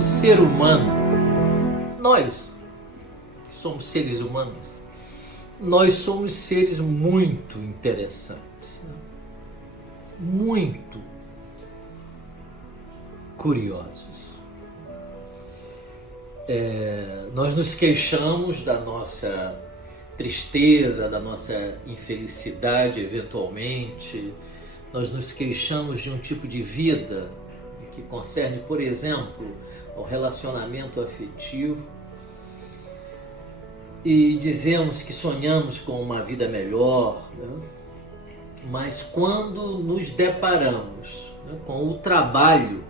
O ser humano, nós que somos seres humanos, nós somos seres muito interessantes, né? Muito curiosos. Nós nos queixamos da nossa tristeza, da nossa infelicidade, eventualmente. Nós nos queixamos de um tipo de vida que concerne, por exemplo, ao relacionamento afetivo. E dizemos que sonhamos com uma vida melhor, né? Mas quando nos deparamos, né, com o trabalho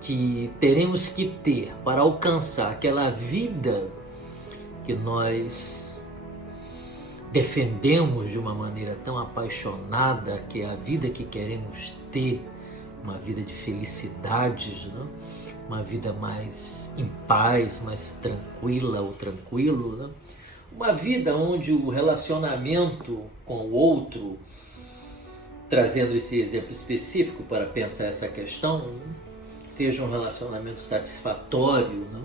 que teremos que ter para alcançar aquela vida que nós defendemos de uma maneira tão apaixonada, que é a vida que queremos ter, uma vida de felicidades, né? Uma vida mais em paz, mais tranquila ou tranquilo, né? Uma vida onde o relacionamento com o outro, trazendo esse exemplo específico para pensar essa questão, né, seja um relacionamento satisfatório, né?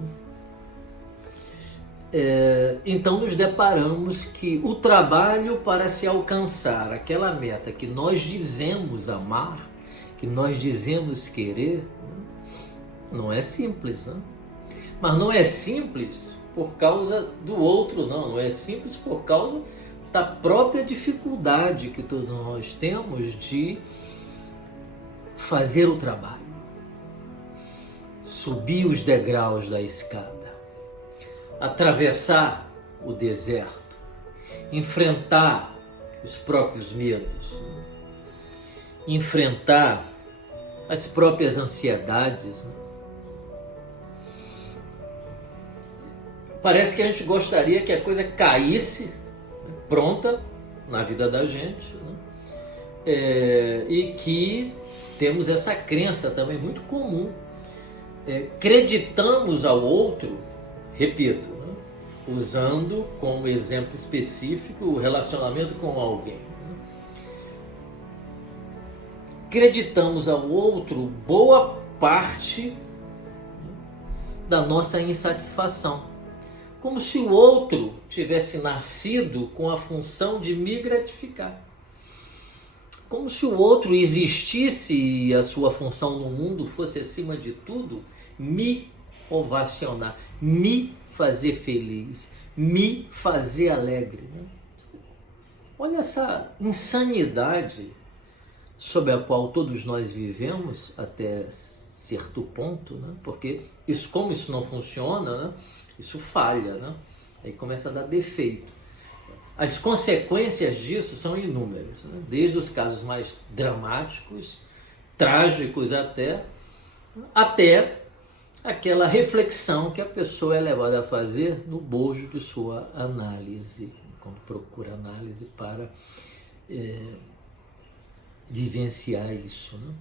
Então nos deparamos que o trabalho para se alcançar aquela meta que nós dizemos amar, que nós dizemos querer, né, não é simples, né? Mas não é simples por causa do outro, não é simples por causa da própria dificuldade que todos nós temos de fazer o trabalho, subir os degraus da escada, atravessar o deserto, enfrentar os próprios medos, né? Enfrentar as próprias ansiedades, né? Parece que a gente gostaria que a coisa caísse, né, pronta na vida da gente, né? E que temos essa crença também muito comum. Acreditamos ao outro, repito, né, usando como exemplo específico o relacionamento com alguém, né? Acreditamos ao outro boa parte, né, da nossa insatisfação. Como se o outro tivesse nascido com a função de me gratificar. Como se o outro existisse e a sua função no mundo fosse, acima de tudo, me ovacionar, me fazer feliz, me fazer alegre, né? Olha essa insanidade sob a qual todos nós vivemos até certo ponto, né? Porque isso, como isso não funciona, né? Isso falha, né? Aí começa a dar defeito. As consequências disso são inúmeras, né? Desde os casos mais dramáticos, trágicos até aquela reflexão que a pessoa é levada a fazer no bojo de sua análise, quando procura análise para vivenciar isso, né?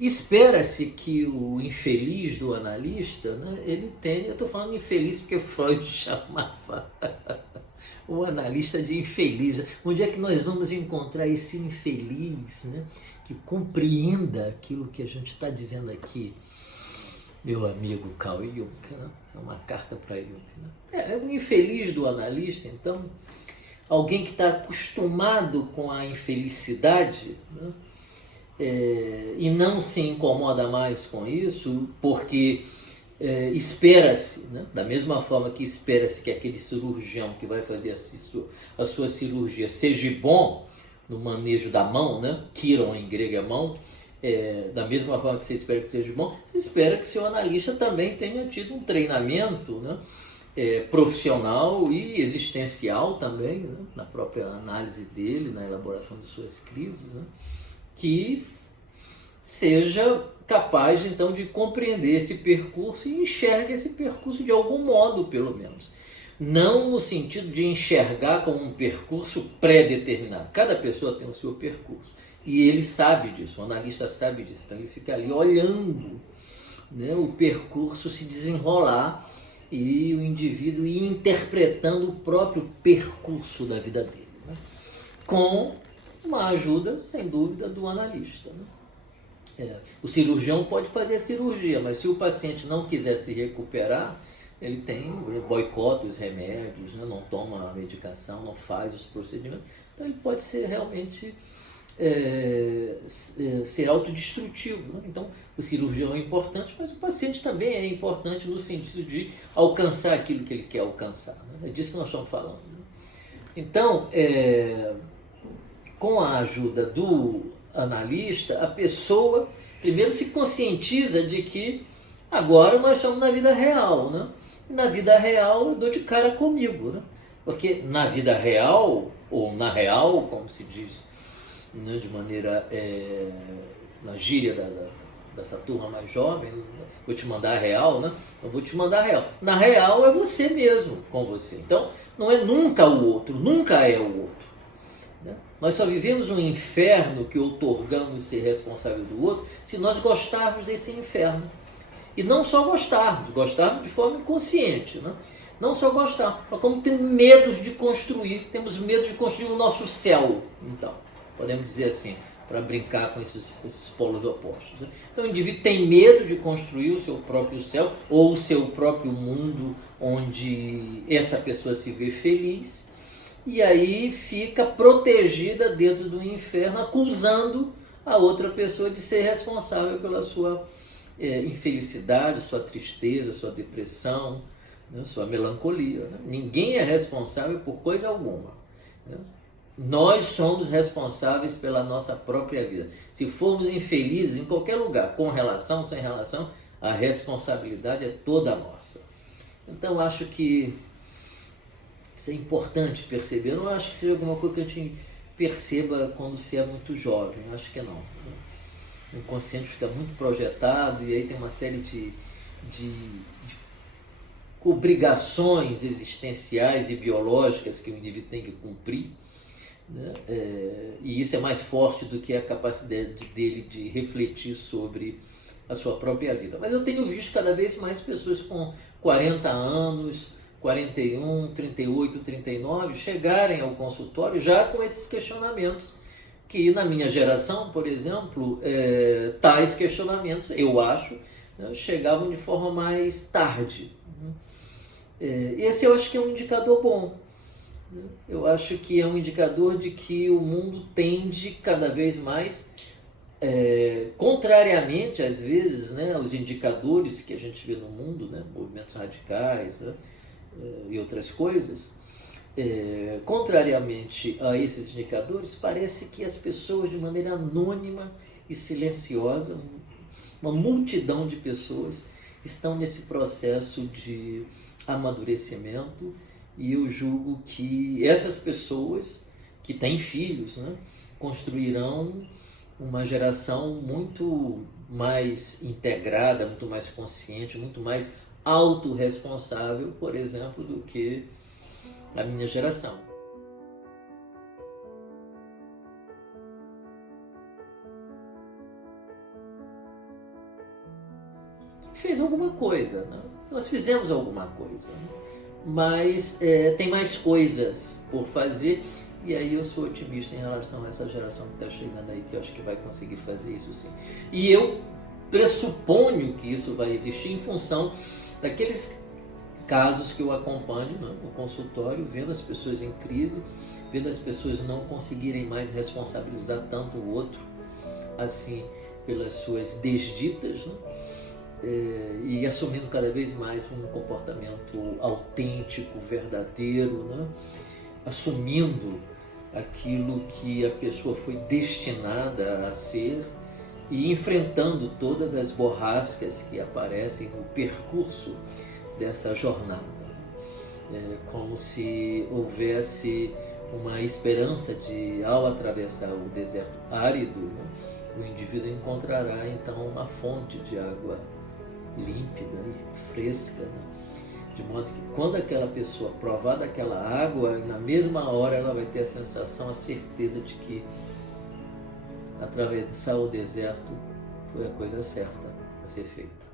Espera-se que o infeliz do analista, né, ele tenha, eu estou falando infeliz porque Freud chamava o analista de infeliz. Onde é que nós vamos encontrar esse infeliz, né, que compreenda aquilo que a gente está dizendo aqui, meu amigo Carl Jung, né? É uma carta para Jung, né? O infeliz do analista, então, alguém que está acostumado com a infelicidade, né? E não se incomoda mais com isso, porque espera-se, né? Da mesma forma que espera-se que aquele cirurgião que vai fazer a sua cirurgia seja bom no manejo da mão, né? Chiron em grego é mão, da mesma forma que você espera que seja bom, você espera que seu analista também tenha tido um treinamento, né? Profissional e existencial também, né? Na própria análise dele, na elaboração de suas crises, né? Que seja capaz, então, de compreender esse percurso e enxergue esse percurso de algum modo, pelo menos. Não no sentido de enxergar como um percurso pré-determinado. Cada pessoa tem o seu percurso. E ele sabe disso, o analista sabe disso. Então ele fica ali olhando, né, o percurso se desenrolar e o indivíduo ir interpretando o próprio percurso da vida dele, né, com uma ajuda, sem dúvida, do analista, né? O cirurgião pode fazer a cirurgia, mas se o paciente não quiser se recuperar, ele boicota os remédios, né? Não toma a medicação, não faz os procedimentos. Então ele pode ser realmente ser autodestrutivo, né? Então o cirurgião é importante, mas o paciente também é importante no sentido de alcançar aquilo que ele quer alcançar, né? É disso que nós estamos falando, né? Então, com a ajuda do analista, a pessoa primeiro se conscientiza de que agora nós estamos na vida real, né? E na vida real eu dou de cara comigo, né? Porque na vida real, ou na real, como se diz, né, de maneira, na gíria dessa turma mais jovem, né? Vou te mandar a real, né? Eu vou te mandar a real. Na real é você mesmo com você. Então não é nunca o outro, nunca é o outro. Nós só vivemos um inferno que outorgamos ser responsável do outro se nós gostarmos desse inferno. E não só gostarmos de forma inconsciente, né? Não só gostar, mas como temos medo de construir o nosso céu, então, podemos dizer assim, para brincar com esses polos opostos, né? Então o indivíduo tem medo de construir o seu próprio céu ou o seu próprio mundo onde essa pessoa se vê feliz, e aí fica protegida dentro do inferno, acusando a outra pessoa de ser responsável pela sua infelicidade, sua tristeza, sua depressão, né, sua melancolia, né? Ninguém é responsável por coisa alguma, né? Nós somos responsáveis pela nossa própria vida. Se formos infelizes em qualquer lugar, com relação, sem relação, a responsabilidade é toda nossa. Então acho que isso é importante perceber. Eu não acho que seja alguma coisa que a gente perceba quando se é muito jovem. Eu acho que não. O inconsciente fica muito projetado e aí tem uma série de obrigações existenciais e biológicas que o indivíduo tem que cumprir, né? E isso é mais forte do que a capacidade dele de refletir sobre a sua própria vida. Mas eu tenho visto cada vez mais pessoas com 40 anos, 41, 38, 39, chegarem ao consultório já com esses questionamentos, que na minha geração, por exemplo, tais questionamentos, eu acho, né, chegavam de forma mais tarde. Esse eu acho que é um indicador bom. Eu acho que é um indicador de que o mundo tende cada vez mais, contrariamente às vezes, né, aos indicadores que a gente vê no mundo, né, movimentos radicais, né, e outras coisas, contrariamente a esses indicadores, parece que as pessoas, de maneira anônima e silenciosa, uma multidão de pessoas, estão nesse processo de amadurecimento, e eu julgo que essas pessoas que têm filhos, né, construirão uma geração muito mais integrada, muito mais consciente, muito mais autorresponsável, por exemplo, do que a minha geração. Fez alguma coisa, né? Nós fizemos alguma coisa, né? Mas tem mais coisas por fazer, e aí eu sou otimista em relação a essa geração que está chegando aí, que eu acho que vai conseguir fazer isso sim. E eu pressuponho que isso vai existir em função daqueles casos que eu acompanho, né, no consultório, vendo as pessoas em crise, vendo as pessoas não conseguirem mais responsabilizar tanto o outro, assim, pelas suas desditas, né, e assumindo cada vez mais um comportamento autêntico, verdadeiro, né, assumindo aquilo que a pessoa foi destinada a ser e enfrentando todas as borrascas que aparecem no percurso dessa jornada, como se houvesse uma esperança de, ao atravessar o deserto árido, né, o indivíduo encontrará então uma fonte de água límpida e fresca, né, de modo que quando aquela pessoa provar daquela água, na mesma hora ela vai ter a sensação, a certeza de que atravessar o deserto foi a coisa certa a ser feita.